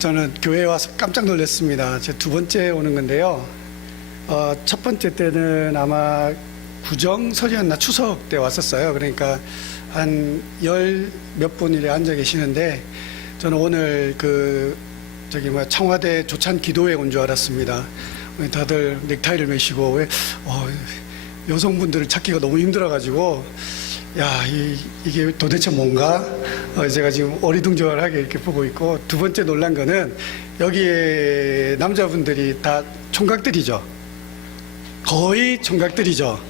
저는 교회에 와서 깜짝 놀랐습니다. 제 두 번째 오는 건데요. 첫 번째 때는 아마 구정설이었나 추석 때 왔었어요. 그러니까 한 열 몇 분이 앉아 계시는데 저는 오늘 청와대 조찬 기도회 온 줄 알았습니다. 다들 넥타이를 매시고 왜 여성분들을 찾기가 너무 힘들어가지고 이게 도대체 뭔가 제가 지금 어리둥절하게 이렇게 보고 있고, 두 번째 놀란 거는 여기에 남자분들이 다 총각들이죠. 거의 총각들이죠.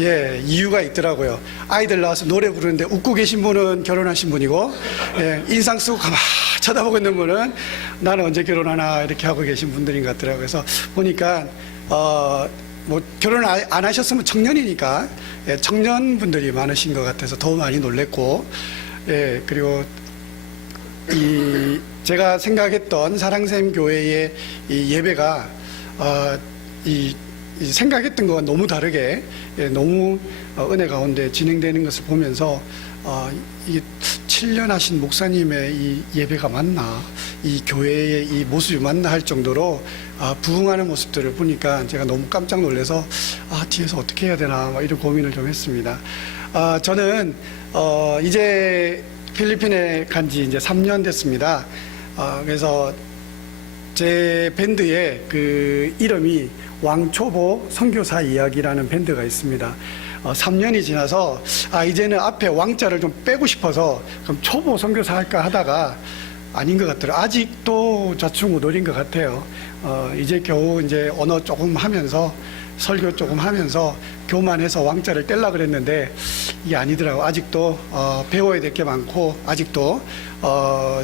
예, 이유가 있더라고요. 아이들 나와서 노래 부르는데 웃고 계신 분은 결혼하신 분이고, 예, 인상 쓰고 가만 쳐다보고 있는 분은 나는 언제 결혼하나 이렇게 하고 계신 분들인 것 같더라고요. 그래서 보니까 결혼 안 하셨으면 청년이니까, 예, 청년분들이 많으신 것 같아서 더 많이 놀랬고, 예, 그리고 제가 생각했던 사랑샘 교회의 이 예배가 이 생각했던 것과 너무 다르게, 예, 너무 은혜 가운데 진행되는 것을 보면서 이게 7년 하신 목사님의 이 예배가 맞나, 이 교회의 이 모습이 맞나 할 정도로 부흥하는 모습들을 보니까 제가 너무 깜짝 놀라서 뒤에서 어떻게 해야 되나 이런 고민을 좀 했습니다. 저는 이제 필리핀에 간 지 이제 3년 됐습니다. 그래서 제 밴드의 그 이름이 왕초보 선교사 이야기라는 밴드가 있습니다. 3년이 지나서 이제는 앞에 왕자를 좀 빼고 싶어서 그럼 초보 선교사 할까 하다가 아닌 것 같더라고요. 아직도 좌충우돌인 것 같아요. 이제 겨우 이제 언어 조금 하면서 설교 조금 하면서 교만해서 왕자를 떼려고 그랬는데 이게 아니더라고요. 아직도 배워야 될 게 많고, 아직도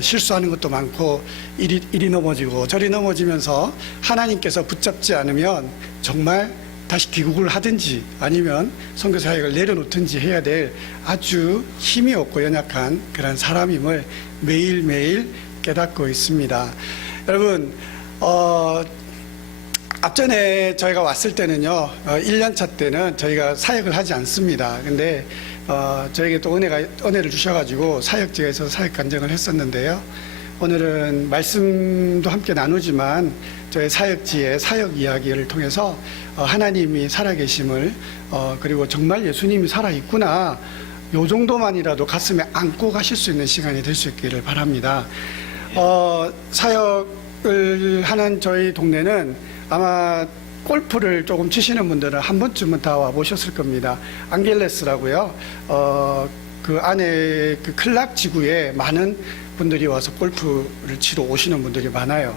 실수하는 것도 많고, 이리 넘어지고 저리 넘어지면서 하나님께서 붙잡지 않으면 정말 다시 귀국을 하든지 아니면 선교 사역을 내려놓든지 해야 될 아주 힘이 없고 연약한 그런 사람임을 매일매일 깨닫고 있습니다. 여러분, 앞전에 저희가 왔을 때는요, 1년차 때는 저희가 사역을 하지 않습니다. 근데 저에게 또 은혜를 주셔가지고 사역지에서 사역 간증을 했었는데요. 오늘은 말씀도 함께 나누지만 저희 사역지의 사역 이야기를 통해서 하나님이 살아계심을, 그리고 정말 예수님이 살아있구나, 요 정도만이라도 가슴에 안고 가실 수 있는 시간이 될 수 있기를 바랍니다. 사역을 하는 저희 동네는 아마 골프를 조금 치시는 분들은 한 번쯤은 다 와보셨을 겁니다. 앙겔레스라고요. 그 안에 그 클락 지구에 많은 분들이 와서 골프를 치러 오시는 분들이 많아요.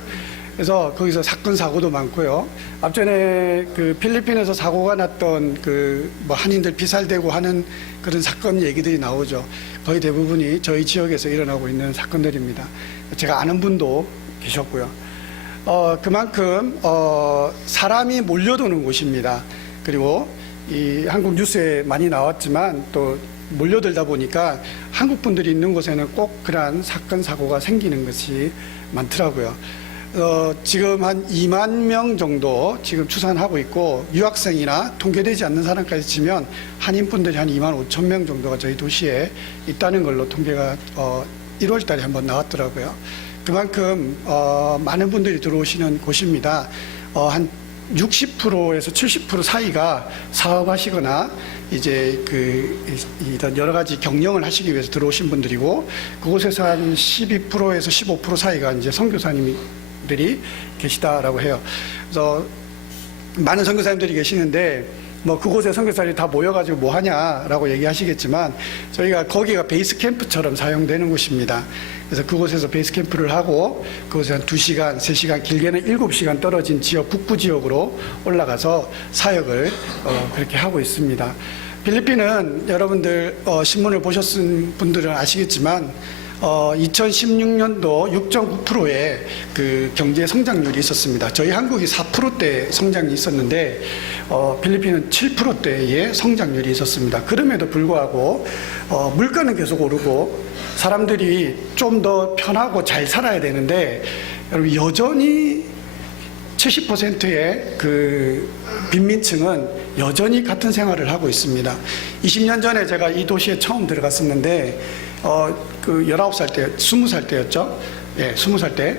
그래서 거기서 사건 사고도 많고요. 앞전에 그 필리핀에서 사고가 났던 한인들 피살되고 하는 그런 사건 얘기들이 나오죠. 거의 대부분이 저희 지역에서 일어나고 있는 사건들입니다. 제가 아는 분도 계셨고요. 그만큼 사람이 몰려드는 곳입니다. 그리고 이 한국 뉴스에 많이 나왔지만 또 몰려들다 보니까 한국 분들이 있는 곳에는 꼭 그러한 사건 사고가 생기는 것이 많더라고요. 지금 한 2만 명 정도 지금 추산하고 있고, 유학생이나 통계되지 않는 사람까지 치면 한인분들이 한 2만 5천 명 정도가 저희 도시에 있다는 걸로 통계가 1월 달에 한번 나왔더라고요. 그만큼 많은 분들이 들어오시는 곳입니다. 한 60%에서 70% 사이가 사업하시거나 이제 이런 여러 가지 경영을 하시기 위해서 들어오신 분들이고, 그곳에서 한 12%에서 15% 사이가 이제 선교사님들이 계시다라고 해요. 그래서 많은 선교사님들이 계시는데 그곳에 선교사들이 다 모여가지고 뭐 하냐라고 얘기하시겠지만, 저희가 거기가 베이스 캠프처럼 사용되는 곳입니다. 그래서 그곳에서 베이스 캠프를 하고 그곳에 한 2시간, 3시간, 길게는 7시간 떨어진 지역, 북부 지역으로 올라가서 사역을 그렇게 하고 있습니다. 필리핀은 여러분들 신문을 보셨은 분들은 아시겠지만 2016년도 6.9%의 그 경제 성장률이 있었습니다. 저희 한국이 4%대 성장이 있었는데 필리핀은 7%대의 성장률이 있었습니다. 그럼에도 불구하고 물가는 계속 오르고 사람들이 좀 더 편하고 잘 살아야 되는데, 여러분, 여전히 70%의 그 빈민층은 여전히 같은 생활을 하고 있습니다. 20년 전에 제가 이 도시에 처음 들어갔었는데 19살 때, 20살 때였죠. 예, 20살 때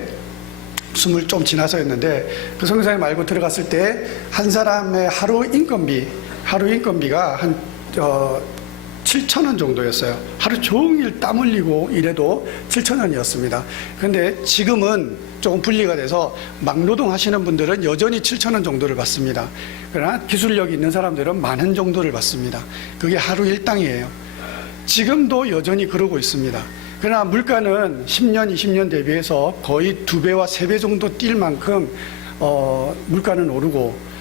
숨을 좀 지나서였는데 그 선교사님 알고 들어갔을 때 한 사람의 하루 인건비가 한 7,000원 정도였어요. 하루 종일 땀 흘리고 일해도 7,000원이었습니다. 그런데 지금은 조금 분리가 돼서 막노동 하시는 분들은 여전히 7,000원 정도를 받습니다. 그러나 기술력이 있는 사람들은 10,000원 정도를 받습니다. 그게 하루 일당이에요. 지금도 여전히 그러고 있습니다. 그러나 물가는 10년, 20년 대비해서 거의 2배와 3배 정도 뛸 만큼 물가는 오르고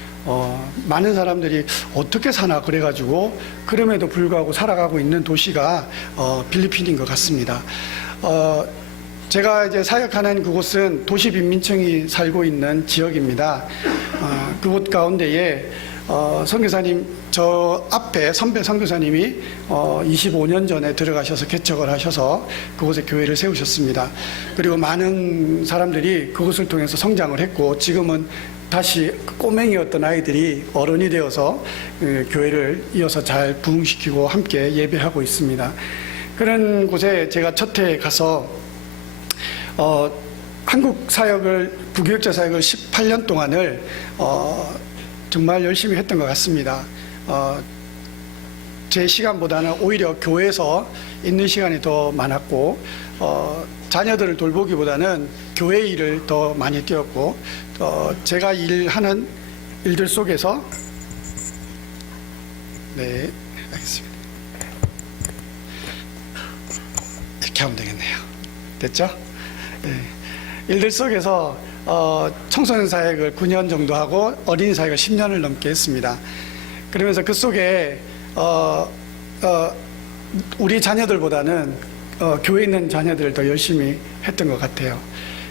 많은 사람들이 어떻게 사나 그래가지고 그럼에도 불구하고 살아가고 있는 도시가 필리핀인 것 같습니다. 제가 이제 사역하는 그곳은 도시빈민층이 살고 있는 지역입니다. 그곳 가운데에 선교사님 저 앞에 선배 선교사님이 25년 전에 들어가셔서 개척을 하셔서 그곳에 교회를 세우셨습니다. 그리고 많은 사람들이 그곳을 통해서 성장을 했고 지금은 다시 꼬맹이였던 아이들이 어른이 되어서 교회를 이어서 잘 부흥시키고 함께 예배하고 있습니다. 그런 곳에 제가 첫 해 가서 한국 사역을 부교육자 사역을 18년 동안을 정말 열심히 했던 것 같습니다. 제 시간보다는 오히려 교회에서 있는 시간이 더 많았고 자녀들을 돌보기보다는 교회 일을 더 많이 뛰었고 제가 일하는 일들 속에서 네 알겠습니다. 이렇게 하면 되겠네요. 됐죠? 네. 일들 속에서 청소년 사역을 9년 정도 하고 어린이 사역을 10년을 넘게 했습니다. 그러면서 그 속에 우리 자녀들보다는 교회에 있는 자녀들을 더 열심히 했던 것 같아요.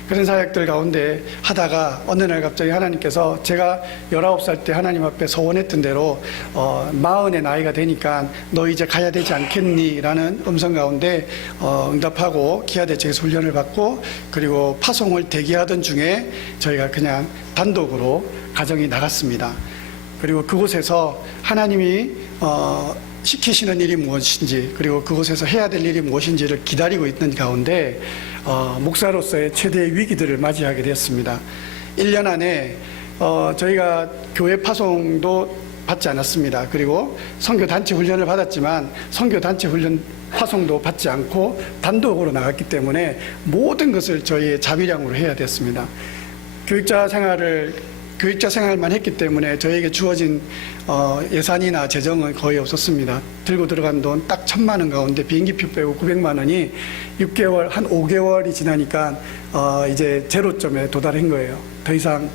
그런 사역들 가운데 하다가 어느 날 갑자기 하나님께서 제가 19살 때 하나님 앞에 서원했던 대로 40의 나이가 되니까 너 이제 가야 되지 않겠니? 라는 음성 가운데 응답하고 기아대책에서 훈련을 받고 그리고 파송을 대기하던 중에 저희가 그냥 단독으로 가정이 나갔습니다. 그리고 그곳에서 하나님이 시키시는 일이 무엇인지 그리고 그곳에서 해야 될 일이 무엇인지를 기다리고 있는 가운데 목사로서의 최대의 위기들을 맞이하게 되었습니다. 1년 안에 저희가 교회 파송도 받지 않았습니다. 그리고 선교단체 훈련을 받았지만 선교단체 훈련 파송도 받지 않고 단독으로 나갔기 때문에 모든 것을 저희의 자비량으로 해야 됐습니다. 교육자 생활만 했기 때문에 저에게 주어진 예산이나 재정은 거의 없었습니다. 들고 들어간 돈 딱 1,000만 원 가운데 비행기표 빼고 900만 원이 6개월, 한 5개월이 지나니까 이제 제로점에 도달한 거예요. 더 이상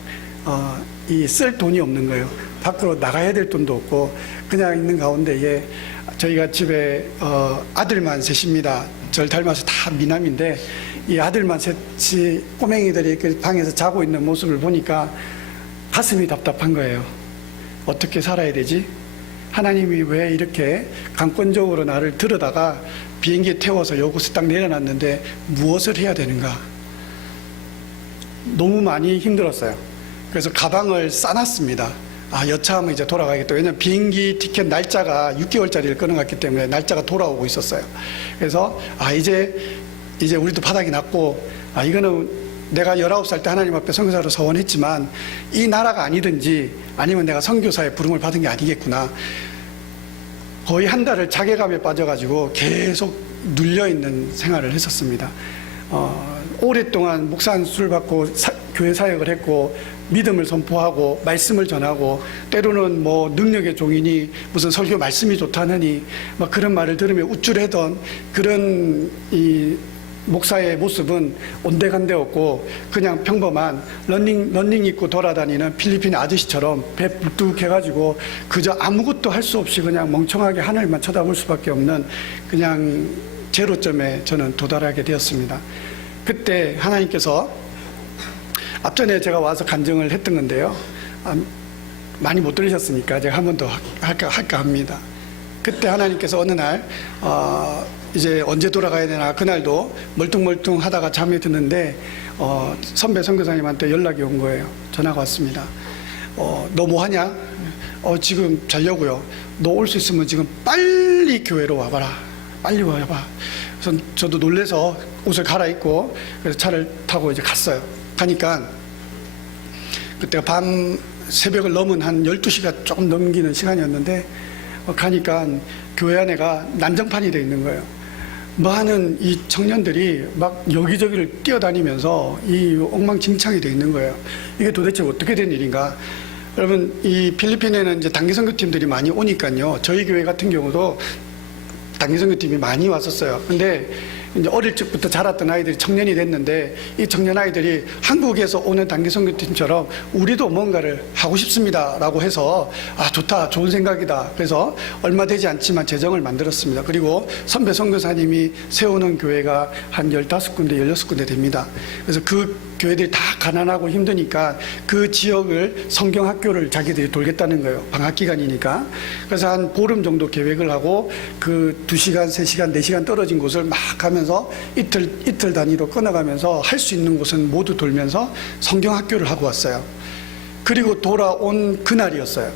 쓸 돈이 없는 거예요. 밖으로 나가야 될 돈도 없고 그냥 있는 가운데에 저희가 집에 아들만 셋입니다. 저를 닮아서 다 미남인데 이 아들만 셋이 꼬맹이들이 그 방에서 자고 있는 모습을 보니까 가슴이 답답한 거예요. 어떻게 살아야 되지? 하나님이 왜 이렇게 강권적으로 나를 들여다가 비행기에 태워서 요곳에 딱 내려놨는데 무엇을 해야 되는가? 너무 많이 힘들었어요. 그래서 가방을 싸놨습니다. 여차하면 이제 돌아가겠다. 왜냐면 비행기 티켓 날짜가 6개월짜리를 끊어갔기 때문에 날짜가 돌아오고 있었어요. 그래서 이제 우리도 바닥이 났고 이거는 내가 19살 때 하나님 앞에 선교사로 서원했지만 이 나라가 아니든지 아니면 내가 선교사의 부름을 받은 게 아니겠구나. 거의 한 달을 자괴감에 빠져가지고 계속 눌려있는 생활을 했었습니다. 오랫동안 목사 안수를 받고 교회 사역을 했고 믿음을 선포하고 말씀을 전하고 때로는 뭐 능력의 종이니 무슨 설교 말씀이 좋다느니 막 그런 말을 들으며 우쭐해던 그런 이 목사의 모습은 온데간데 없고 그냥 평범한 런닝 입고 돌아다니는 필리핀 아저씨처럼 배 불뚝해가지고 그저 아무것도 할 수 없이 그냥 멍청하게 하늘만 쳐다볼 수밖에 없는 그냥 제로점에 저는 도달하게 되었습니다. 그때 하나님께서 앞전에 제가 와서 간증을 했던 건데요. 많이 못 들으셨으니까 제가 한 번 더 할까 합니다. 그때 하나님께서 어느 날 이제 언제 돌아가야 되나 그날도 멀뚱멀뚱 하다가 잠이 드는데 선배 선교사님한테 연락이 온 거예요. 전화가 왔습니다. 너 뭐 하냐? 지금 자려고요. 너 올 수 있으면 지금 빨리 교회로 와봐라. 빨리 와봐. 그래서 저도 놀래서 옷을 갈아입고 그래서 차를 타고 이제 갔어요. 가니까 그때가 밤 새벽을 넘은 한 12시가 조금 넘기는 시간이었는데 가니까 교회 안에가 난장판이 돼 있는 거예요. 많은 이 청년들이 막 여기저기를 뛰어다니면서 이 엉망진창이 돼 있는 거예요. 이게 도대체 어떻게 된 일인가? 여러분, 이 필리핀에는 이제 단기 선교팀들이 많이 오니까요. 저희 교회 같은 경우도 단기 선교팀이 많이 왔었어요. 근데 이제 어릴 적부터 자랐던 아이들이 청년이 됐는데 이 청년 아이들이 한국에서 오는 단기 선교팀처럼 우리도 뭔가를 하고 싶습니다라고 해서 아, 좋다, 좋은 생각이다. 그래서 얼마 되지 않지만 재정을 만들었습니다. 그리고 선배 선교사님이 세우는 교회가 한 15군데, 16군데 됩니다. 그래서 그 교회들이 다 가난하고 힘드니까 그 지역을 성경학교를 자기들이 돌겠다는 거예요. 방학기간이니까. 그래서 한 보름 정도 계획을 하고 그 2시간, 3시간, 4시간 떨어진 곳을 막 가면서 이틀 단위로 끊어가면서 할 수 있는 곳은 모두 돌면서 성경학교를 하고 왔어요. 그리고 돌아온 그날이었어요.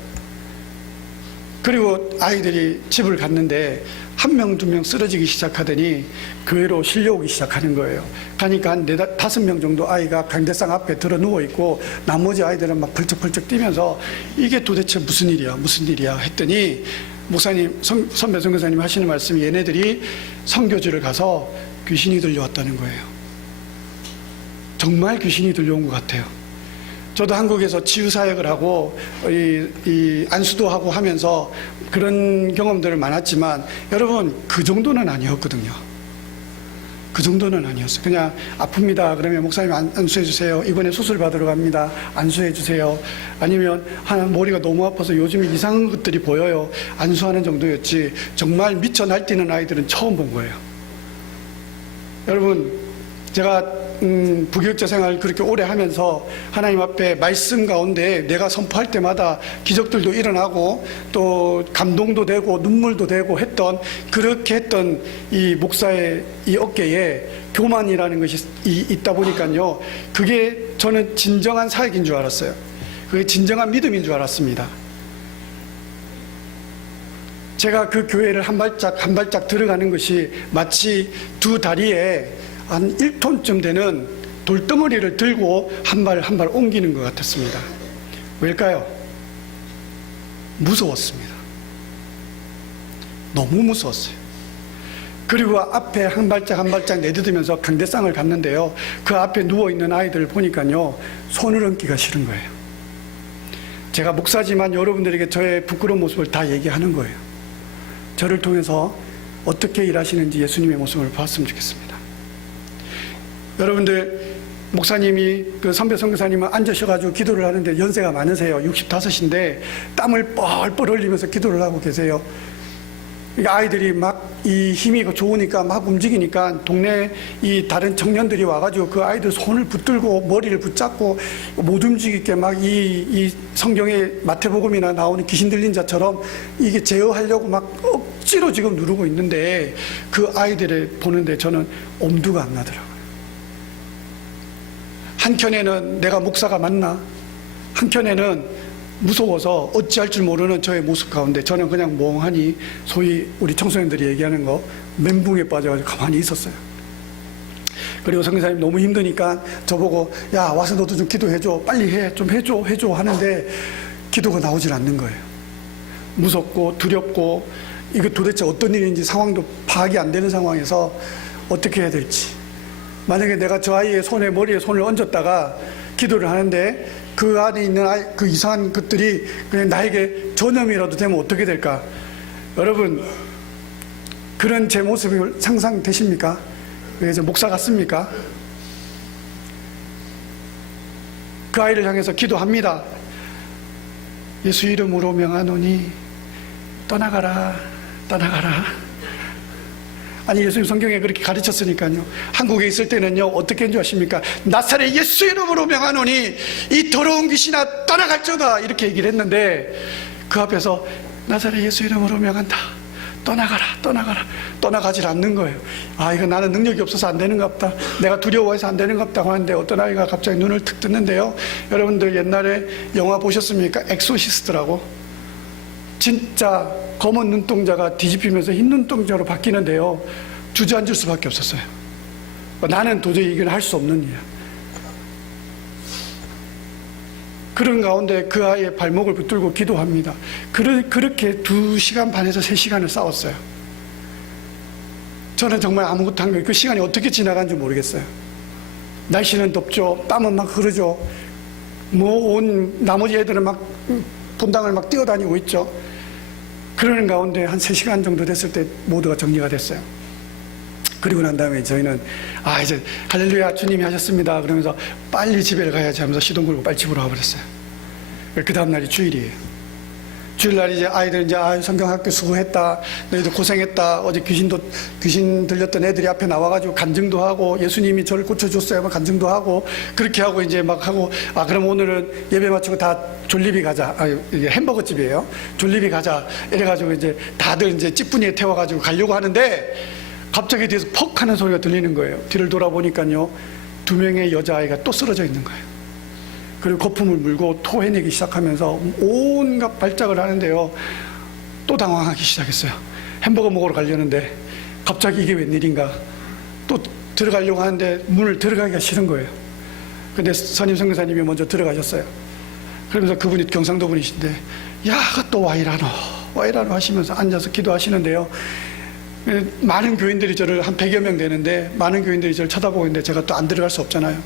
그리고 아이들이 집을 갔는데 1명, 2명 쓰러지기 시작하더니 교회로 실려오기 시작하는 거예요. 가니까 한 4, 5명 정도 아이가 강대상 앞에 들어 누워있고 나머지 아이들은 막 펄쩍펄쩍 뛰면서 이게 도대체 무슨 일이야 했더니 목사님, 선배 선교사님 하시는 말씀이 얘네들이 선교지를 가서 귀신이 들려왔다는 거예요. 정말 귀신이 들려온 것 같아요. 저도 한국에서 치유사역을 하고 이 안수도 하고 하면서 그런 경험들을 많았지만 여러분, 그 정도는 아니었거든요. 그 정도는 아니었어요. 그냥 아픕니다. 그러면 목사님 안수해 주세요. 이번에 수술 받으러 갑니다. 안수해 주세요. 아니면 머리가 너무 아파서 요즘 이상한 것들이 보여요. 안수하는 정도였지 정말 미쳐 날뛰는 아이들은 처음 본 거예요. 여러분, 제가 부교육자 생활 그렇게 오래 하면서 하나님 앞에 말씀 가운데 내가 선포할 때마다 기적들도 일어나고 또 감동도 되고 눈물도 되고 했던, 그렇게 했던 이 목사의 이 어깨에 교만이라는 것이 있다 보니까요, 그게 저는 진정한 사역인 줄 알았어요. 그게 진정한 믿음인 줄 알았습니다. 제가 그 교회를 한 발짝 들어가는 것이 마치 두 다리에 한 1톤쯤 되는 돌덩어리를 들고 한 발 한 발 옮기는 것 같았습니다. 왜일까요? 무서웠습니다. 너무 무서웠어요. 그리고 앞에 한 발짝 한 발짝 내딛으면서 강대상을 갔는데요, 그 앞에 누워있는 아이들을 보니까요, 손을 얹기가 싫은 거예요. 제가 목사지만 여러분들에게 저의 부끄러운 모습을 다 얘기하는 거예요. 저를 통해서 어떻게 일하시는지 예수님의 모습을 봤으면 좋겠습니다. 여러분들, 목사님이 그 선배 선교사님은 앉으셔가지고 기도를 하는데 연세가 많으세요. 65인데 땀을 뻘뻘 흘리면서 기도를 하고 계세요. 그러니까 아이들이 막 이 힘이 좋으니까 막 움직이니까 동네 이 다른 청년들이 와가지고 그 아이들 손을 붙들고 머리를 붙잡고 못 움직이게 막 이 성경의 마태복음이나 나오는 귀신 들린 자처럼 이게 제어하려고 막 억지로 지금 누르고 있는데 그 아이들을 보는데 저는 엄두가 안 나더라고요. 한켠에는 내가 목사가 맞나? 한켠에는 무서워서 어찌할 줄 모르는 저의 모습 가운데 저는 그냥 멍하니 소위 우리 청소년들이 얘기하는 거 멘붕에 빠져가지고 가만히 있었어요. 그리고 선교사님 너무 힘드니까 저보고 야, 와서 너도 좀 기도해줘, 빨리 해, 좀 해줘 하는데 기도가 나오질 않는 거예요. 무섭고 두렵고 이거 도대체 어떤 일인지 상황도 파악이 안 되는 상황에서 어떻게 해야 될지. 만약에 내가 저 아이의 손에 머리에 손을 얹었다가 기도를 하는데 그 안에 있는 그 이상한 것들이 그냥 나에게 전염이라도 되면 어떻게 될까? 여러분, 그런 제 모습이 상상되십니까? 그래서 목사 같습니까? 그 아이를 향해서 기도합니다. 예수 이름으로 명하노니 떠나가라, 떠나가라. 아니, 예수님 성경에 그렇게 가르쳤으니까요. 한국에 있을 때는요, 어떻게 한 줄 아십니까? 나사렛 예수 이름으로 명하노니 이 더러운 귀신아 떠나갈지어다, 이렇게 얘기를 했는데 그 앞에서 나사렛 예수 이름으로 명한다, 떠나가라, 떠나가라, 떠나가질 않는 거예요. 아, 이거 나는 능력이 없어서 안 되는가 보다, 내가 두려워해서 안 되는가 보다 하는데 어떤 아이가 갑자기 눈을 툭 뜨는데요, 여러분들 옛날에 영화 보셨습니까? 엑소시스트라고. 진짜 검은 눈동자가 뒤집히면서 흰 눈동자로 바뀌는데요, 주저앉을 수밖에 없었어요. 나는 도저히 이걸 할 수 없는 일이야. 그런 가운데 그 아이의 발목을 붙들고 기도합니다. 그렇게 2시간 반에서 3시간을 싸웠어요. 저는 정말 아무것도 한 거예요. 그 시간이 어떻게 지나간지 모르겠어요. 날씨는 덥죠. 땀은 막 흐르죠. 나머지 애들은 막 분당을 막 뛰어다니고 있죠. 그러는 가운데 한 3시간 정도 됐을 때 모두가 정리가 됐어요. 그리고 난 다음에 저희는 이제 할렐루야 주님이 하셨습니다 그러면서 빨리 집에 가야지 하면서 시동 걸고 빨리 집으로 와버렸어요. 그 다음날이 주일이에요. 주일날 이제 아이들 이제 성경학교 수고했다, 너희들 고생했다, 어제 귀신 들렸던 애들이 앞에 나와가지고 간증도 하고 예수님이 저를 고쳐줬어요 막 간증도 하고 그렇게 하고 이제 막 하고 그럼 오늘은 예배 마치고 다 졸리비 가자. 이게 햄버거 집이에요. 졸리비 가자 이래가지고 이제 다들 이제 찌뿌니에 태워가지고 가려고 하는데 갑자기 뒤에서 퍽 하는 소리가 들리는 거예요. 뒤를 돌아보니까요 2명의 여자아이가 또 쓰러져 있는 거예요. 그리고 거품을 물고 토해내기 시작하면서 온갖 발작을 하는데요. 또 당황하기 시작했어요. 햄버거 먹으러 가려는데 갑자기 이게 웬일인가. 또 들어가려고 하는데 문을 들어가기가 싫은 거예요. 근데 선임 선교사님이 먼저 들어가셨어요. 그러면서 그분이 경상도 분이신데 또 와이라노 하시면서 앉아서 기도하시는데요. 많은 교인들이 저를 한 100여 명 되는데 많은 교인들이 저를 쳐다보고 있는데 제가 또 안 들어갈 수 없잖아요.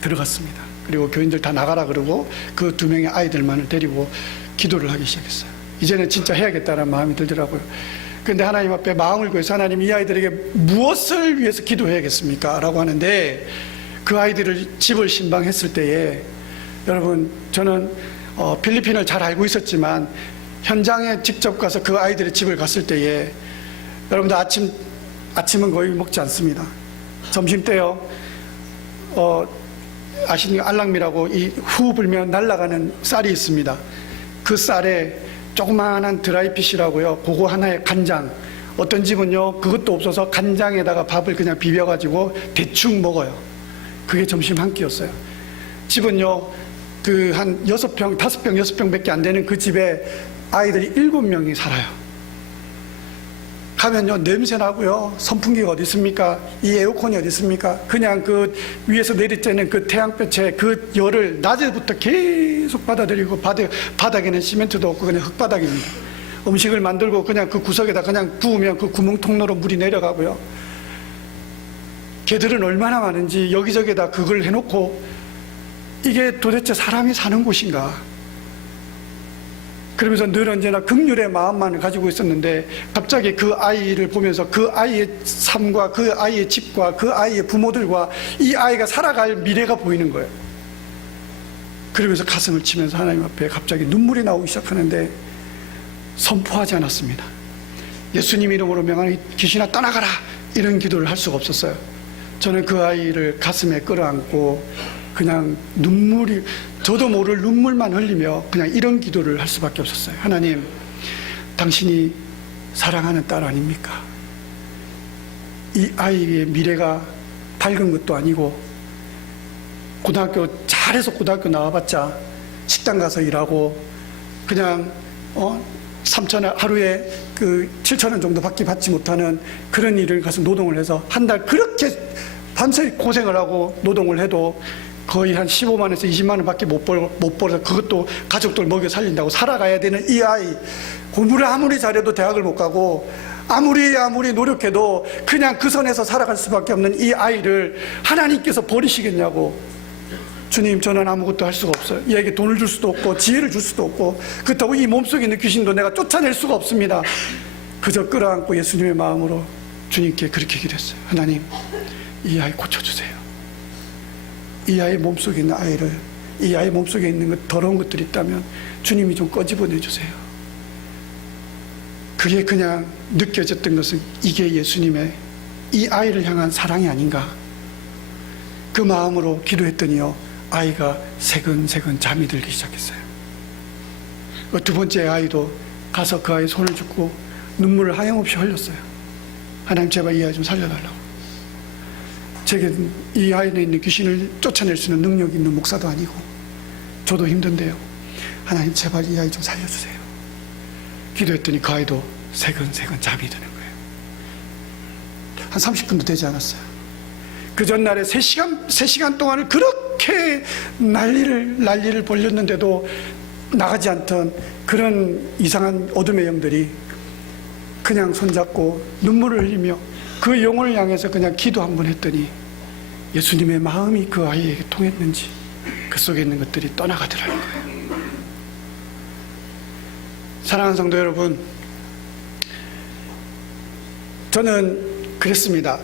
들어갔습니다. 그리고 교인들 다 나가라 그러고 그 2명의 아이들만을 데리고 기도를 하기 시작했어요. 이제는 진짜 해야겠다는 마음이 들더라고요. 그런데 하나님 앞에 마음을 구해서 하나님 이 아이들에게 무엇을 위해서 기도해야겠습니까? 라고 하는데 그 아이들을 집을 신방했을 때에 여러분 저는 필리핀을 잘 알고 있었지만 현장에 직접 가서 그 아이들의 집을 갔을 때에 여러분들 아침은 거의 먹지 않습니다. 점심 때요 아시는 알랑미라고 이 후 불면 날아가는 쌀이 있습니다. 그 쌀에 조그마한 드라이핏이라고요. 그거 하나에 간장. 어떤 집은요 그것도 없어서 간장에다가 밥을 그냥 비벼가지고 대충 먹어요. 그게 점심 한 끼였어요. 집은요 그 한 6평, 5평, 6평밖에 안 되는 그 집에 아이들이 7명이 살아요. 가면요 냄새 나고요. 선풍기가 어디 있습니까? 이 에어컨이 어디 있습니까? 그냥 그 위에서 내리쬐는 그 태양볕에 그 열을 낮에부터 계속 받아들이고 바닥에는 시멘트도 없고 그냥 흙바닥입니다. 음식을 만들고 그냥 그 구석에다 그냥 부으면 그 구멍 통로로 물이 내려가고요. 개들은 얼마나 많은지 여기저기다 그걸 해놓고 이게 도대체 사람이 사는 곳인가? 그러면서 늘 언제나 긍휼의 마음만 가지고 있었는데 갑자기 그 아이를 보면서 그 아이의 삶과 그 아이의 집과 그 아이의 부모들과 이 아이가 살아갈 미래가 보이는 거예요. 그러면서 가슴을 치면서 하나님 앞에 갑자기 눈물이 나오기 시작하는데 선포하지 않았습니다. 예수님 이름으로 명하는 귀신아 떠나가라 이런 기도를 할 수가 없었어요. 저는 그 아이를 가슴에 끌어안고 그냥 눈물이 저도 모를 눈물만 흘리며 그냥 이런 기도를 할 수밖에 없었어요. 하나님, 당신이 사랑하는 딸 아닙니까? 이 아이의 미래가 밝은 것도 아니고 고등학교 잘해서 고등학교 나와봤자 식당 가서 일하고 그냥 3,000원 하루에 그 7,000원 정도밖에 받지 못하는 그런 일을 가서 노동을 해서 한 달 그렇게 밤새 고생을 하고 노동을 해도 거의 한 15만원에서 20만원밖에 못 벌어서 그것도 가족들 먹여 살린다고 살아가야 되는 이 아이, 공부를 아무리 잘해도 대학을 못 가고 아무리 노력해도 그냥 그 선에서 살아갈 수밖에 없는 이 아이를 하나님께서 버리시겠냐고. 주님, 저는 아무것도 할 수가 없어요. 얘에게 돈을 줄 수도 없고 지혜를 줄 수도 없고 그렇다고 이 몸속에 있는 귀신도 내가 쫓아낼 수가 없습니다. 그저 끌어안고 예수님의 마음으로 주님께 그렇게 기도했어요. 하나님, 이 아이 고쳐주세요. 이 아이 몸속에 있는 아이를, 이 아이 몸속에 있는 것, 더러운 것들이 있다면 주님이 좀 꺼집어내주세요. 그게 그냥 느껴졌던 것은 이게 예수님의 이 아이를 향한 사랑이 아닌가. 그 마음으로 기도했더니요, 아이가 세근세근 잠이 들기 시작했어요. 그 2번째 아이도 가서 그 아이 손을 줍고 눈물을 하염없이 흘렸어요. 하나님, 제발 이 아이 좀 살려달라고. 제게 이 아이에 있는 귀신을 쫓아낼 수 있는 능력이 있는 목사도 아니고 저도 힘든데요, 하나님 제발 이 아이 좀 살려주세요. 기도했더니 그 아이도 세근세근 잠이 드는 거예요. 한 30분도 되지 않았어요. 그 전날에 3시간 동안을 그렇게 그렇게 난리를 벌였는데도 나가지 않던 그런 이상한 어둠의 영들이 그냥 손잡고 눈물을 흘리며 그 영혼을 향해서 그냥 기도 한번 했더니 예수님의 마음이 그 아이에게 통했는지 그 속에 있는 것들이 떠나가더라는 거예요. 사랑하는 성도 여러분, 저는 그랬습니다.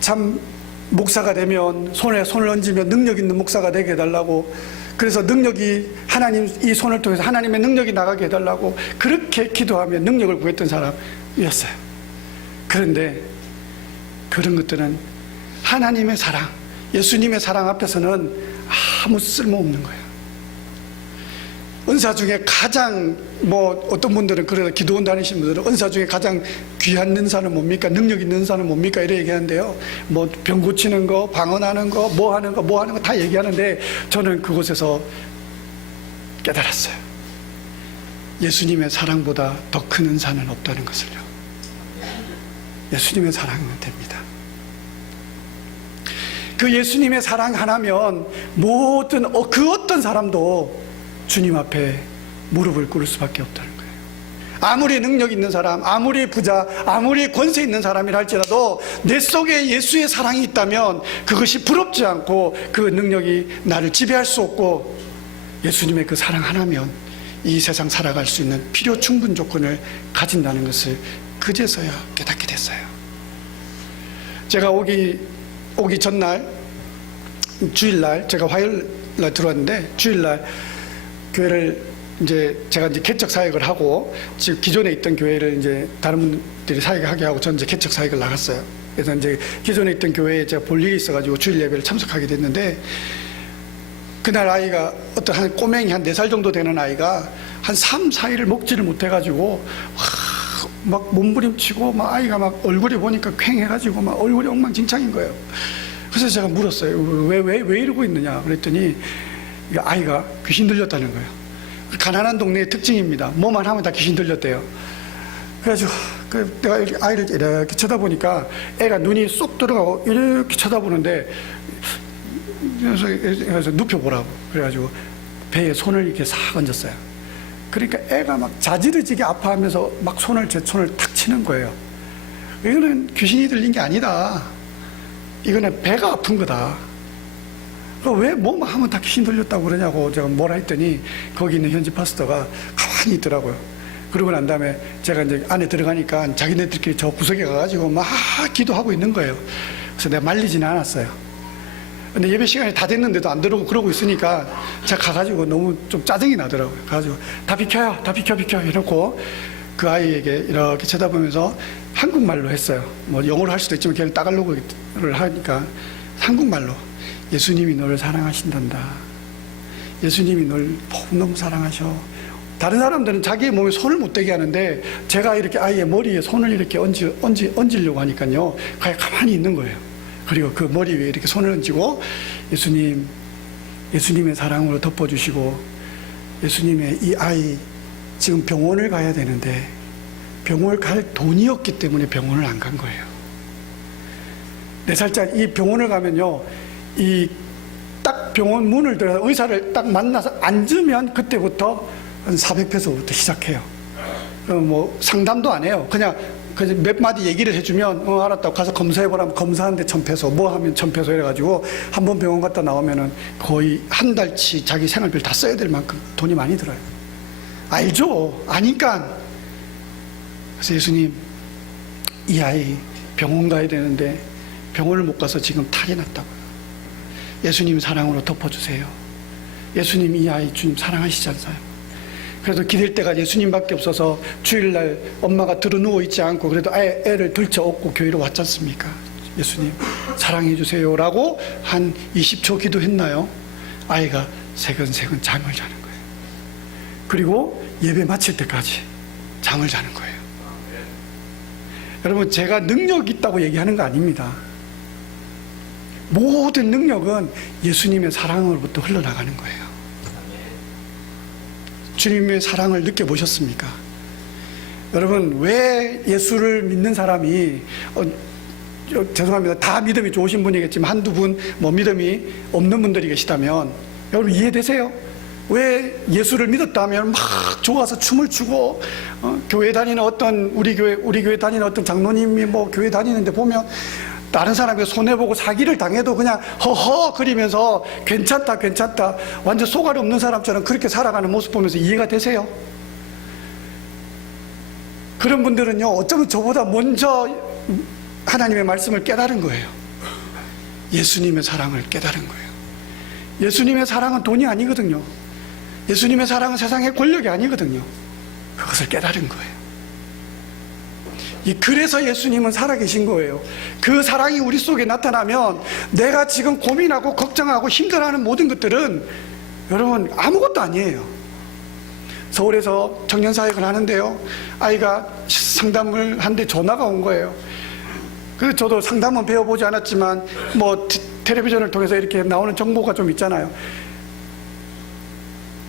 참 목사가 되면 손에 손을 얹으면 능력 있는 목사가 되게 해달라고, 그래서 능력이 하나님 이 손을 통해서 하나님의 능력이 나가게 해달라고 그렇게 기도하며 능력을 구했던 사람이었어요. 그런데 그런 것들은 하나님의 사랑, 예수님의 사랑 앞에서는 아무 쓸모없는 거예요. 은사 중에 가장 어떤 분들은 그래서 기도원 다니신 분들은 은사 중에 가장 귀한 은사는 뭡니까? 능력 있는 은사는 뭡니까? 이래 얘기하는데요. 병 고치는 거, 방언하는 거, 뭐 하는 거 다 얘기하는데 저는 그곳에서 깨달았어요. 예수님의 사랑보다 더 큰 은사는 없다는 것을요. 예수님의 사랑이면 됩니다. 그 예수님의 사랑 하나면 모든 그 어떤 사람도 주님 앞에 무릎을 꿇을 수밖에 없다는 거예요. 아무리 능력 있는 사람, 아무리 부자, 아무리 권세 있는 사람이라 할지라도 내 속에 예수의 사랑이 있다면 그것이 부럽지 않고 그 능력이 나를 지배할 수 없고 예수님의 그 사랑 하나면 이 세상 살아갈 수 있는 필요 충분 조건을 가진다는 것을 그제서야 깨닫게 됐어요. 제가 오기 전날, 주일날, 제가 화요일날 들어왔는데 주일날 교회를 제가 개척 사역을 하고 지금 기존에 있던 교회를 다른 분들이 사역하게 하고 저는 개척 사역을 나갔어요. 그래서 기존에 있던 교회에 제가 볼 일이 있어가지고 주일 예배를 참석하게 됐는데 그날 아이가 어떤 한 꼬맹이 한 4살 정도 되는 아이가 한 3, 4일을 먹지를 못해가지고 막 몸부림치고 막 아이가 막 얼굴이 보니까 퀭해가지고 막 얼굴이 엉망진창인 거예요. 그래서 제가 물었어요. 왜 이러고 있느냐 그랬더니 아이가 귀신 들렸다는 거예요. 가난한 동네의 특징입니다. 뭐만 하면 다 귀신 들렸대요. 그래가지고 내가 아이를 이렇게 쳐다보니까 애가 눈이 쏙 들어가고 이렇게 쳐다보는데 그래서 눕혀보라고 그래가지고 배에 손을 이렇게 싹 얹었어요. 그러니까 애가 막 자지러지게 아파하면서 막 제 손을 탁 치는 거예요. 이거는 귀신이 들린 게 아니다. 이거는 배가 아픈 거다. 왜 뭐만 하면 다 귀신 들렸다고 그러냐고 제가 뭐라 했더니 거기 있는 현지 파스터가 가만히 있더라고요. 그러고 난 다음에 제가 안에 들어가니까 자기네들끼리 저 구석에 가가지고 막 기도하고 있는 거예요. 그래서 내가 말리지는 않았어요. 근데 예배 시간이 다 됐는데도 안 들어오고 그러고 있으니까 제가 가가지고 너무 좀 짜증이 나더라고요. 가가지고 다 비켜요, 다 비켜 이러고 그 아이에게 이렇게 쳐다보면서 한국말로 했어요. 영어로 할 수도 있지만 걔는 따갈로그를 하니까 한국말로 예수님이 너를 사랑하신단다. 예수님이 널 너무 사랑하셔. 다른 사람들은 자기의 몸에 손을 못 대게 하는데 제가 이렇게 아이의 머리에 손을 이렇게 얹으려고 하니까요. 가만히 있는 거예요. 그리고 그 머리 위에 이렇게 손을 얹고 예수님의 사랑으로 덮어주시고 예수님의 이 아이 지금 병원을 가야 되는데 병원을 갈 돈이 없기 때문에 병원을 안 간 거예요. 4살짜리 이 병원을 가면요. 이 딱 병원 문을 들어서 의사를 딱 만나서 앉으면 그때부터 한 400페소부터 시작해요. 상담도 안 해요. 그냥 몇 마디 얘기를 해주면 알았다고 가서 검사해보라면 검사하는데 1000페소, 뭐 하면 1000페소 이래가지고 한 번 병원 갔다 나오면은 거의 한 달치 자기 생활비를 다 써야 될 만큼 돈이 많이 들어요. 알죠? 아니까. 그래서 예수님, 이 아이 병원 가야 되는데 병원을 못 가서 지금 탈이 났다고요. 예수님 사랑으로 덮어주세요. 예수님 이 아이 주님 사랑하시잖아요. 그래도 기댈 데가 예수님밖에 없어서 주일날 엄마가 들어 누워 있지 않고 그래도 애를 들쳐 업고 교회로 왔지 않습니까? 예수님 사랑해 주세요 라고 한 20초 기도했나요? 아이가 세근세근 잠을 자는 거예요. 그리고 예배 마칠 때까지 잠을 자는 거예요. 여러분, 제가 능력 있다고 얘기하는 거 아닙니다. 모든 능력은 예수님의 사랑으로부터 흘러나가는 거예요. 주님의 사랑을 느껴보셨습니까? 여러분, 왜 예수를 믿는 사람이 죄송합니다. 다 믿음이 좋으신 분이겠지만 한두 분 뭐 믿음이 없는 분들이 계시다면 여러분 이해되세요? 왜 예수를 믿었다면 막 좋아서 춤을 추고 교회 다니는 어떤 우리 교회 다니는 어떤 장로님이 뭐 교회 다니는데 보면 다른 사람이 손해보고 사기를 당해도 그냥 허허거리면서 괜찮다 괜찮다 완전 소갈이 없는 사람처럼 그렇게 살아가는 모습 보면서 이해가 되세요? 그런 분들은요 어쩌면 저보다 먼저 하나님의 말씀을 깨달은 거예요. 예수님의 사랑을 깨달은 거예요. 예수님의 사랑은 돈이 아니거든요. 예수님의 사랑은 세상의 권력이 아니거든요. 그것을 깨달은 거예요. 그래서 예수님은 살아계신 거예요. 그 사랑이 우리 속에 나타나면 내가 지금 고민하고 걱정하고 힘들어하는 모든 것들은 여러분 아무것도 아니에요. 서울에서 청년사역을 하는데요, 아이가 상담을 하는데 전화가 온 거예요. 그래서 저도 상담은 배워보지 않았지만 뭐 텔레비전을 통해서 이렇게 나오는 정보가 좀 있잖아요.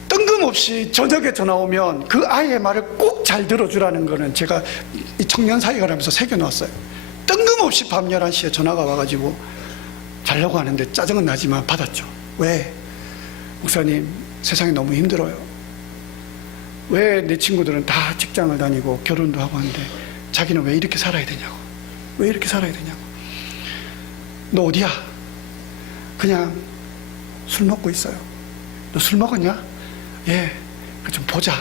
뜬금없이 저녁에 전화 오면 그 아이의 말을 꼭 잘 들어주라는 거는 제가 이 청년 사역을 하면서 새겨놨어요. 뜬금없이 밤 11시에 전화가 와가지고 자려고 하는데 짜증은 나지만 받았죠. 왜? 목사님, 세상이 너무 힘들어요. 왜 내 친구들은 다 직장을 다니고 결혼도 하고 하는데 자기는 왜 이렇게 살아야 되냐고. 왜 이렇게 살아야 되냐고. 너 어디야? 그냥 술 먹고 있어요. 너 술 먹었냐? 예. 좀 보자.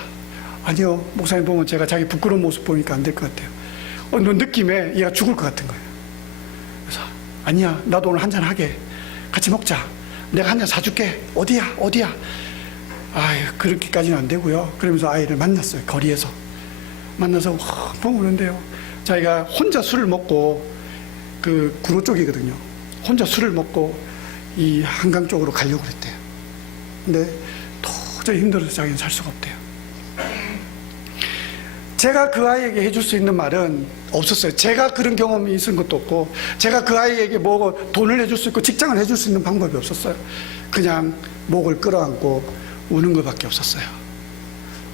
아니요. 목사님 보면 제가 자기 부끄러운 모습 보니까 안 될 것 같아요. 너 느낌에 얘가 죽을 것 같은 거예요. 그래서 아니야. 나도 오늘 한잔 하게. 같이 먹자. 내가 한잔 사줄게. 어디야? 어디야? 아유, 그렇게까지는 안 되고요. 그러면서 아이를 만났어요. 거리에서. 만나서 펑 우는데요. 자기가 혼자 술을 먹고 그 구로 쪽이거든요. 혼자 술을 먹고 이 한강 쪽으로 가려고 그랬대요. 근데 도저히 힘들어서 자기는 살 수가 없대요. 제가 그 아이에게 해줄 수 있는 말은 없었어요. 제가 그런 경험이 있은 것도 없고 제가 그 아이에게 뭐 돈을 해줄 수 있고 직장을 해줄 수 있는 방법이 없었어요. 그냥 목을 끌어안고 우는 것밖에 없었어요.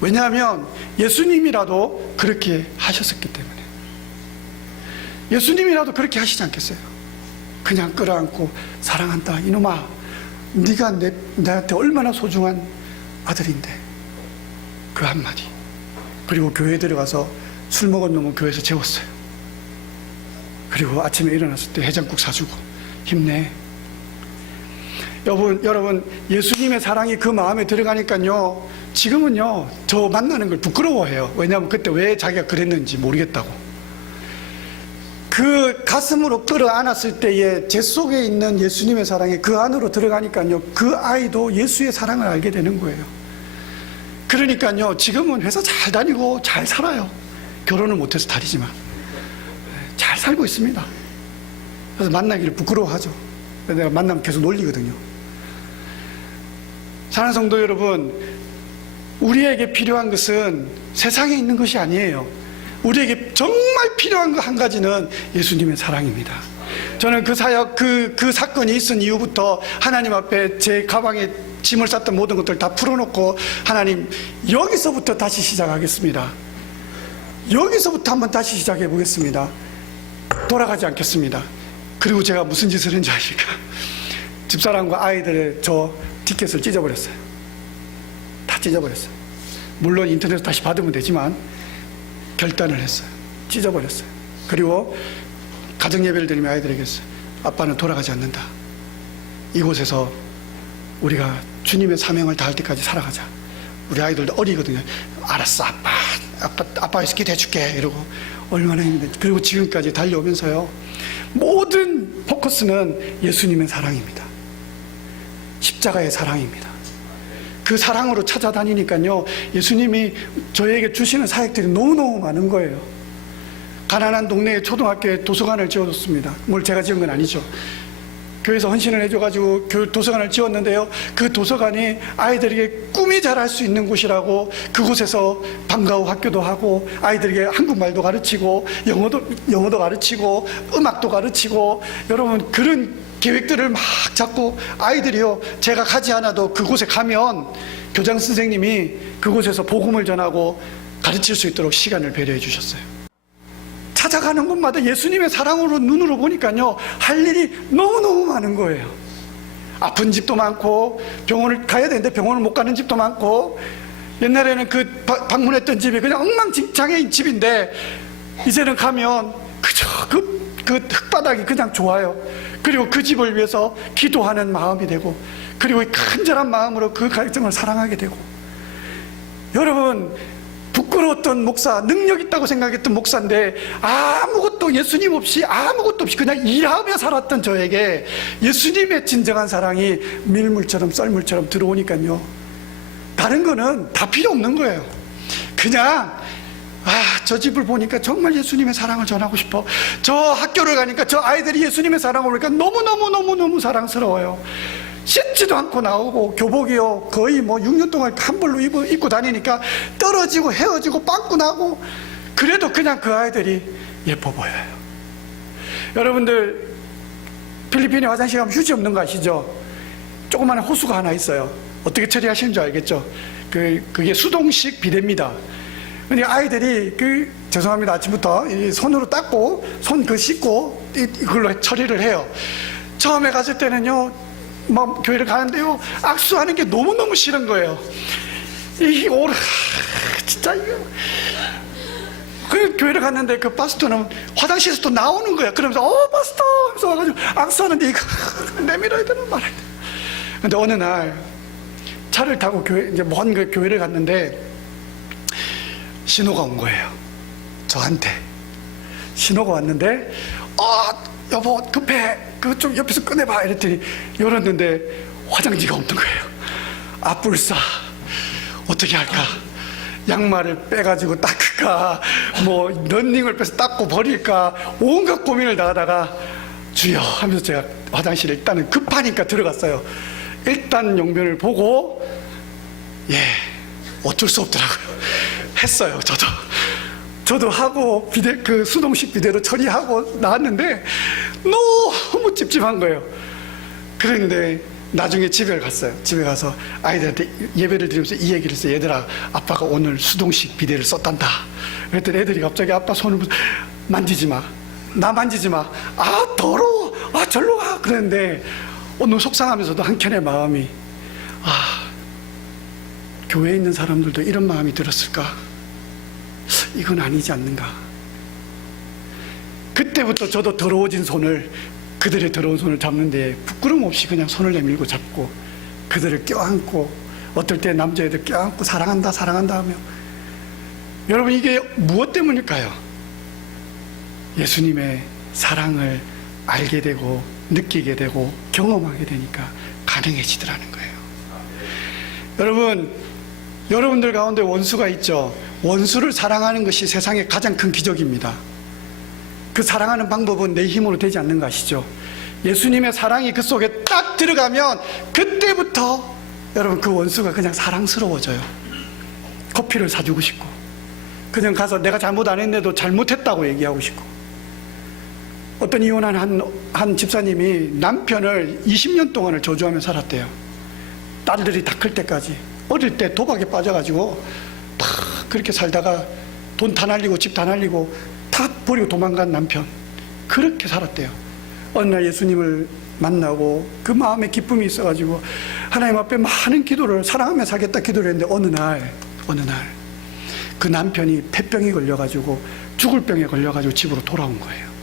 왜냐하면 예수님이라도 그렇게 하셨었기 때문에. 예수님이라도 그렇게 하시지 않겠어요? 그냥 끌어안고 사랑한다 이놈아, 네가 나한테 얼마나 소중한 아들인데. 그 한마디. 그리고 교회에 들어가서 술 먹은 놈은 교회에서 재웠어요. 그리고 아침에 일어났을 때 해장국 사주고 힘내. 여러분 예수님의 사랑이 그 마음에 들어가니까요 지금은요 저 만나는 걸 부끄러워해요. 왜냐하면 그때 왜 자기가 그랬는지 모르겠다고. 그 가슴으로 끌어안았을 때에 제 속에 있는 예수님의 사랑이 그 안으로 들어가니까요 그 아이도 예수의 사랑을 알게 되는 거예요. 그러니까요 지금은 회사 잘 다니고 잘 살아요. 결혼을 못해서 다니지만 잘 살고 있습니다. 그래서 만나기를 부끄러워하죠. 내가 만나면 계속 놀리거든요. 사랑하는 성도 여러분, 우리에게 필요한 것은 세상에 있는 것이 아니에요. 우리에게 정말 필요한 거 한 가지는 예수님의 사랑입니다. 저는 그 사역, 그 사건이 있은 이후부터 하나님 앞에 제 가방에 짐을 쌌던 모든 것들 다 풀어놓고 하나님 여기서부터 다시 시작하겠습니다. 여기서부터 한번 다시 시작해 보겠습니다. 돌아가지 않겠습니다. 그리고 제가 무슨 짓을 했는지 아십니까? 집사람과 아이들의 저 티켓을 찢어버렸어요. 다 찢어버렸어요. 물론 인터넷에서 다시 받으면 되지만 결단을 했어요. 찢어버렸어요. 그리고 가정예배를 드리며 아이들에게 했어요. 아빠는 돌아가지 않는다. 이곳에서 우리가 주님의 사명을 다할 때까지 살아가자. 우리 아이들도 어리거든요. 알았어 아빠에서 기도해줄게 이러고 얼마나 힘든지. 그리고 지금까지 달려오면서요 모든 포커스는 예수님의 사랑입니다. 십자가의 사랑입니다. 그 사랑으로 찾아다니니까요 예수님이 저에게 주시는 사역들이 너무너무 많은 거예요. 가난한 동네에 초등학교에 도서관을 지어줬습니다. 뭘 제가 지은 건 아니죠. 교회에서 헌신을 해줘가지고 도서관을 지었는데요 그 도서관이 아이들에게 꿈이 자랄 수 있는 곳이라고 그곳에서 방과 후 학교도 하고 아이들에게 한국말도 가르치고 영어도 가르치고 음악도 가르치고 여러분 그런 계획들을 막 잡고 아이들이요 제가 가지 않아도 그곳에 가면 교장 선생님이 그곳에서 복음을 전하고 가르칠 수 있도록 시간을 배려해 주셨어요. 찾아가는 곳마다 예수님의 사랑으로 눈으로 보니까요, 할 일이 너무너무 많은 거예요. 아픈 집도 많고, 병원을 가야 되는데 병원을 못 가는 집도 많고, 옛날에는 그 방문했던 집이 그냥 엉망진창의 집인데, 이제는 가면 그저 그 흙바닥이 그냥 좋아요. 그리고 그 집을 위해서 기도하는 마음이 되고, 그리고 간절한 마음으로 그 가정을 사랑하게 되고. 여러분, 부끄러웠던 목사, 능력 있다고 생각했던 목사인데 아무것도, 예수님 없이 아무것도 없이 그냥 일하며 살았던 저에게 예수님의 진정한 사랑이 밀물처럼 썰물처럼 들어오니까요, 다른 거는 다 필요 없는 거예요. 그냥 저 집을 보니까 정말 예수님의 사랑을 전하고 싶어. 저 학교를 가니까 저 아이들이 예수님의 사랑을 보니까 너무너무 사랑스러워요. 씻지도 않고 나오고, 교복이요 거의 6년 동안 한 벌로 입고 다니니까 떨어지고 헤어지고 빵꾸 나고, 그래도 그냥 그 아이들이 예뻐 보여요. 여러분들, 필리핀에 화장실 가면 휴지 없는 거 아시죠? 조그마한 호수가 하나 있어요. 어떻게 처리하시는 줄 알겠죠? 그게 수동식 비데입니다. 근데 아이들이 죄송합니다, 아침부터 손으로 닦고 손 씻고 이걸로 처리를 해요. 처음에 갔을 때는요, 교회를 가는데요, 악수하는 게 너무너무 싫은 거예요. 진짜 이거. 그 교회를 갔는데 그 파스터는 화장실에서 또 나오는 거야. 그러면서 파스터 하면서 와가지고 악수하는데 이거 내밀어야 되는 말이야. 근데 어느 날 차를 타고 먼 교회를 갔는데 신호가 온 거예요. 저한테 신호가 왔는데, 여보 급해, 그거 좀 옆에서 꺼내봐 이랬더니 열었는데 화장지가 없는 거예요. 불싸, 어떻게 할까? 양말을 빼가지고 닦을까, 런닝을 빼서 닦고 버릴까, 온갖 고민을 다 하다가 주여 하면서 제가 화장실에 일단은 급하니까 들어갔어요. 일단 용변을 보고 어쩔 수 없더라고요. 했어요. 저도 하고 수동식 비데로 처리하고 나왔는데 너무 찝찝한 거예요. 그런데 나중에 집에 갔어요. 집에 가서 아이들한테 예배를 드리면서 이 얘기를 했어요. 얘들아, 아빠가 오늘 수동식 비데를 썼단다. 그랬더니 애들이 갑자기 아빠 손을 만지지 마, 나 만지지 마, 더러워, 절로 가. 그랬는데 너무 속상하면서도 한켠의 마음이, 교회에 있는 사람들도 이런 마음이 들었을까? 이건 아니지 않는가? 그때부터 저도 더러워진 손을, 그들의 더러운 손을 잡는데 부끄럼 없이 그냥 손을 내밀고 잡고 그들을 껴안고, 어떨 때 남자애들 껴안고 사랑한다 하며. 여러분, 이게 무엇 때문일까요? 예수님의 사랑을 알게 되고 느끼게 되고 경험하게 되니까 가능해지더라는 거예요. 여러분들 가운데 원수가 있죠. 원수를 사랑하는 것이 세상의 가장 큰 기적입니다. 그 사랑하는 방법은 내 힘으로 되지 않는 거 아시죠? 예수님의 사랑이 그 속에 딱 들어가면 그때부터 여러분, 그 원수가 그냥 사랑스러워져요. 커피를 사주고 싶고, 그냥 가서 내가 잘못 안 했는데도 잘못했다고 얘기하고 싶고. 어떤 이혼한 한 집사님이 남편을 20년 동안을 저주하며 살았대요. 딸들이 다 클 때까지. 어릴 때 도박에 빠져가지고 다 그렇게 살다가 돈 다 날리고 집 다 날리고 다 버리고 도망간 남편, 그렇게 살았대요. 어느 날 예수님을 만나고 그 마음에 기쁨이 있어가지고 하나님 앞에 많은 기도를, 사랑하며 살겠다 기도를 했는데 어느 날 그 남편이 폐병이 걸려가지고 죽을 병에 걸려가지고 집으로 돌아온 거예요.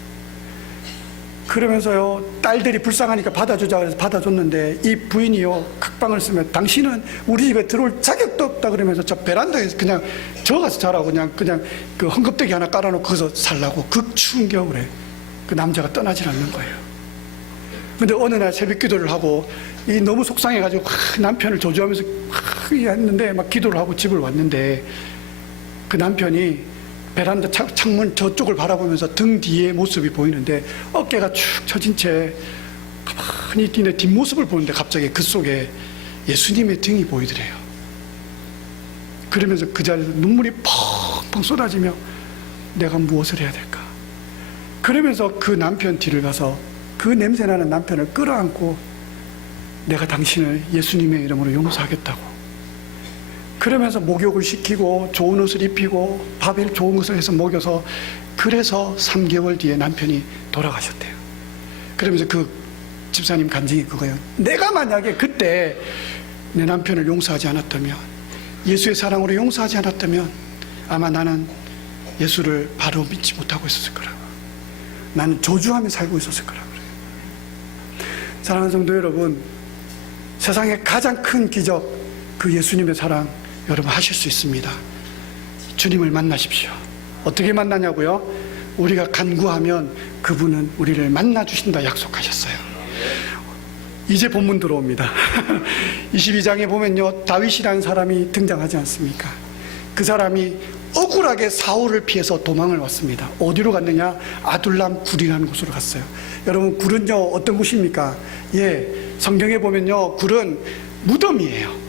그러면서요, 딸들이 불쌍하니까 받아주자 그래서 받아줬는데 이 부인이요, 각방을 쓰면 당신은 우리 집에 들어올 자격도 없다 그러면서 저 베란다에서 그냥 저가서 자라고 그냥 그 헝겊대기 하나 깔아놓고 거기서 살라고 극추운 겨울에 그 남자가 떠나질 않는 거예요. 근데 어느 날 새벽 기도를 하고 너무 속상해가지고 남편을 저주하면서 했는데 막 기도를 하고 집을 왔는데 그 남편이 베란다 창문 저쪽을 바라보면서 등 뒤의 모습이 보이는데 어깨가 축 처진 채 가만히 뛰는 뒷모습을 보는데 갑자기 그 속에 예수님의 등이 보이더래요. 그러면서 그 자리에서 눈물이 펑펑 쏟아지며 내가 무엇을 해야 될까? 그러면서 그 남편 뒤를 가서 그 냄새나는 남편을 끌어안고 내가 당신을 예수님의 이름으로 용서하겠다고. 그러면서 목욕을 시키고 좋은 옷을 입히고 밥을 좋은 것을 해서 먹여서, 그래서 3개월 뒤에 남편이 돌아가셨대요. 그러면서 그 집사님 간증이 그거예요. 내가 만약에 그때 내 남편을 용서하지 않았다면, 예수의 사랑으로 용서하지 않았다면 아마 나는 예수를 바로 믿지 못하고 있었을 거라고. 나는 저주하며 살고 있었을 거라고 그래요. 사랑하는 성도 여러분, 세상의 가장 큰 기적, 그 예수님의 사랑 여러분 하실 수 있습니다. 주님을 만나십시오. 어떻게 만나냐고요? 우리가 간구하면 그분은 우리를 만나주신다 약속하셨어요. 이제 본문 들어옵니다. 22장에 보면요, 다윗이라는 사람이 등장하지 않습니까? 그 사람이 억울하게 사울을 피해서 도망을 왔습니다. 어디로 갔느냐? 아둘람 굴이라는 곳으로 갔어요. 여러분, 굴은요 어떤 곳입니까? 성경에 보면요, 굴은 무덤이에요.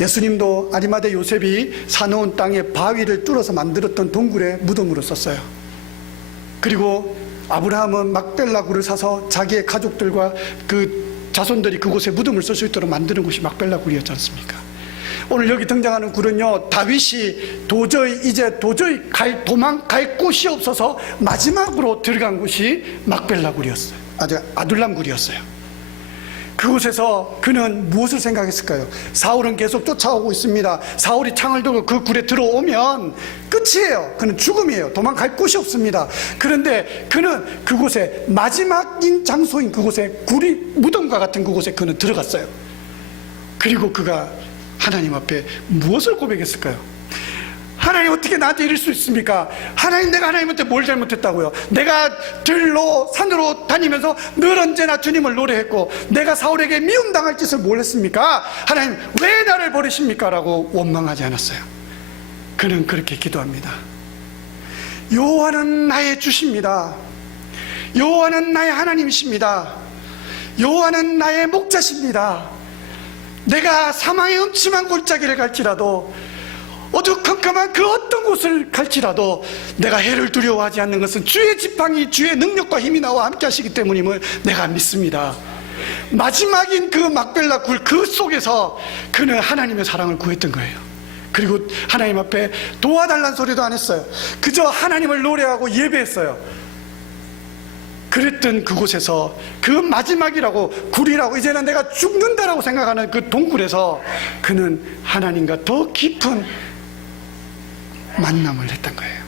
예수님도 아리마대 요셉이 사놓은 땅에 바위를 뚫어서 만들었던 동굴에 무덤으로 썼어요. 그리고 아브라함은 막벨라 굴을 사서 자기의 가족들과 그 자손들이 그곳에 무덤을 쓸 수 있도록 만드는 곳이 막벨라 굴이었지 않습니까? 오늘 여기 등장하는 굴은요, 다윗이 도저히 도망갈 곳이 없어서 마지막으로 들어간 곳이 막벨라 굴이었어요. 아둘람 굴이었어요. 그곳에서 그는 무엇을 생각했을까요? 사울은 계속 쫓아오고 있습니다. 사울이 창을 들고 그 굴에 들어오면 끝이에요. 그는 죽음이에요. 도망갈 곳이 없습니다. 그런데 그는 그곳에, 마지막인 장소인 그곳에, 무덤과 같은 그곳에 그는 들어갔어요. 그리고 그가 하나님 앞에 무엇을 고백했을까요? 하나님, 어떻게 나한테 이럴 수 있습니까? 하나님, 내가 하나님한테 뭘 잘못했다고요? 내가 들로 산으로 다니면서 늘 언제나 주님을 노래했고, 내가 사울에게 미움당할 짓을 뭘 했습니까? 하나님, 왜 나를 버리십니까? 라고 원망하지 않았어요. 그는 그렇게 기도합니다. 여호와는 나의 주십니다. 여호와는 나의 하나님이십니다. 여호와는 나의 목자십니다. 내가 사망의 음침한 골짜기를 갈지라도, 어두컴컴한 그 어떤 곳을 갈지라도 내가 해를 두려워하지 않는 것은 주의 지팡이, 주의 능력과 힘이 나와 함께 하시기 때문임을 내가 믿습니다. 마지막인 그 막벨라 굴 그 속에서 그는 하나님의 사랑을 구했던 거예요. 그리고 하나님 앞에 도와달라는 소리도 안 했어요. 그저 하나님을 노래하고 예배했어요. 그랬던 그곳에서, 그 마지막이라고, 굴이라고, 이제는 내가 죽는다라고 생각하는 그 동굴에서 그는 하나님과 더 깊은 만남을 했던 거예요.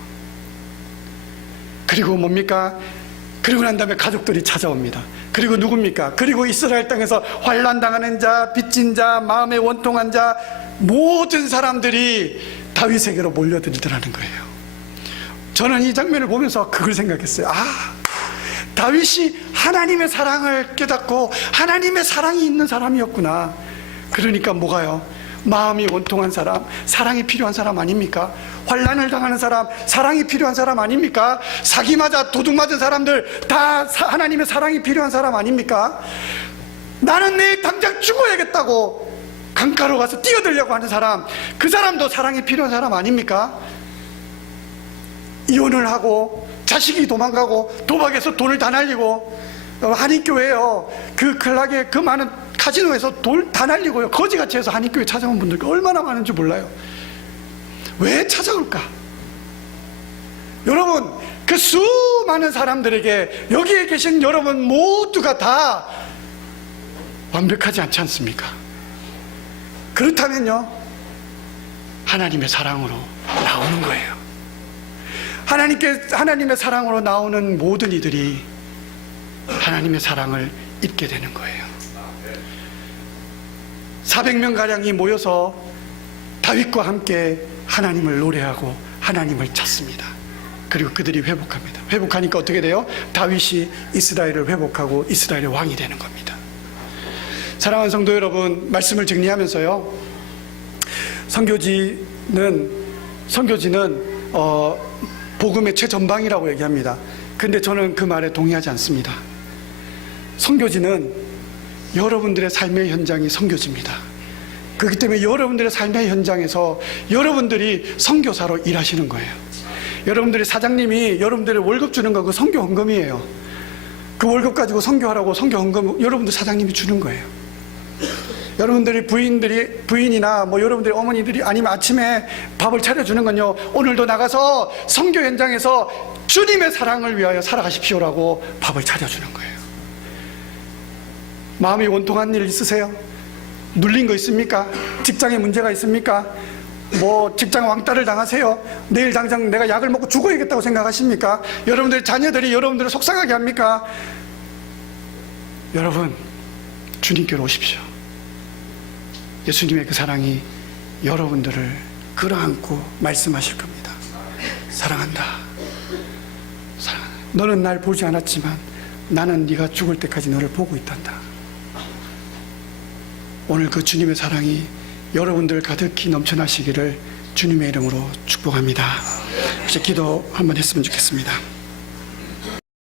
그리고 뭡니까? 그리고 난 다음에 가족들이 찾아옵니다. 그리고 누굽니까? 그리고 이스라엘 땅에서 환난당하는 자, 빚진 자, 마음에 원통한 자, 모든 사람들이 다윗에게로 몰려들더라는 거예요. 저는 이 장면을 보면서 그걸 생각했어요. 다윗이 하나님의 사랑을 깨닫고 하나님의 사랑이 있는 사람이었구나. 그러니까 뭐가요? 마음이 원통한 사람, 사랑이 필요한 사람 아닙니까? 환난을 당하는 사람, 사랑이 필요한 사람 아닙니까? 사기 맞아 도둑 맞은 사람들 다 하나님의 사랑이 필요한 사람 아닙니까? 나는 내일 당장 죽어야겠다고 강가로 가서 뛰어들려고 하는 사람, 그 사람도 사랑이 필요한 사람 아닙니까? 이혼을 하고 자식이 도망가고 도박에서 돈을 다 날리고, 한인교회요, 그 클락에 그 많은 카지노에서 돈 다 날리고요, 거지같이 해서 한인교회 찾아온 분들 얼마나 많은지 몰라요. 왜 찾아올까? 여러분, 그 수많은 사람들에게 여기에 계신 여러분 모두가 다 완벽하지 않지 않습니까? 그렇다면요, 하나님의 사랑으로 나오는 거예요. 하나님의 사랑으로 나오는 모든 이들이 하나님의 사랑을 잊게 되는 거예요. 400명가량이 모여서 다윗과 함께 하나님을 노래하고 하나님을 찾습니다. 그리고 그들이 회복합니다. 회복하니까 어떻게 돼요? 다윗이 이스라엘을 회복하고 이스라엘의 왕이 되는 겁니다. 사랑하는 성도 여러분, 말씀을 정리하면서요, 선교지는 복음의 최전방이라고 얘기합니다. 근데 저는 그 말에 동의하지 않습니다. 선교지는 여러분들의 삶의 현장이 선교지입니다. 그렇기 때문에 여러분들의 삶의 현장에서 여러분들이 선교사로 일하시는 거예요. 여러분들이 사장님이 여러분들의 월급 주는 거, 그 선교 헌금이에요. 그 월급 가지고 선교하라고 선교 헌금 여러분들 사장님이 주는 거예요. 여러분들이 부인이나 뭐 여러분들이 어머니들이 아니면 아침에 밥을 차려주는 건요, 오늘도 나가서 선교 현장에서 주님의 사랑을 위하여 살아가십시오라고 밥을 차려주는 거예요. 마음이 원통한 일 있으세요? 눌린 거 있습니까? 직장에 문제가 있습니까? 뭐 직장 왕따를 당하세요? 내일 당장 내가 약을 먹고 죽어야겠다고 생각하십니까? 여러분들의 자녀들이 여러분들을 속상하게 합니까? 여러분, 주님께로 오십시오. 예수님의 그 사랑이 여러분들을 끌어안고 말씀하실 겁니다. 사랑한다. 너는 날 보지 않았지만 나는 네가 죽을 때까지 너를 보고 있단다. 오늘 그 주님의 사랑이 여러분들 가득히 넘쳐나시기를 주님의 이름으로 축복합니다. 혹시 기도 한번 했으면 좋겠습니다.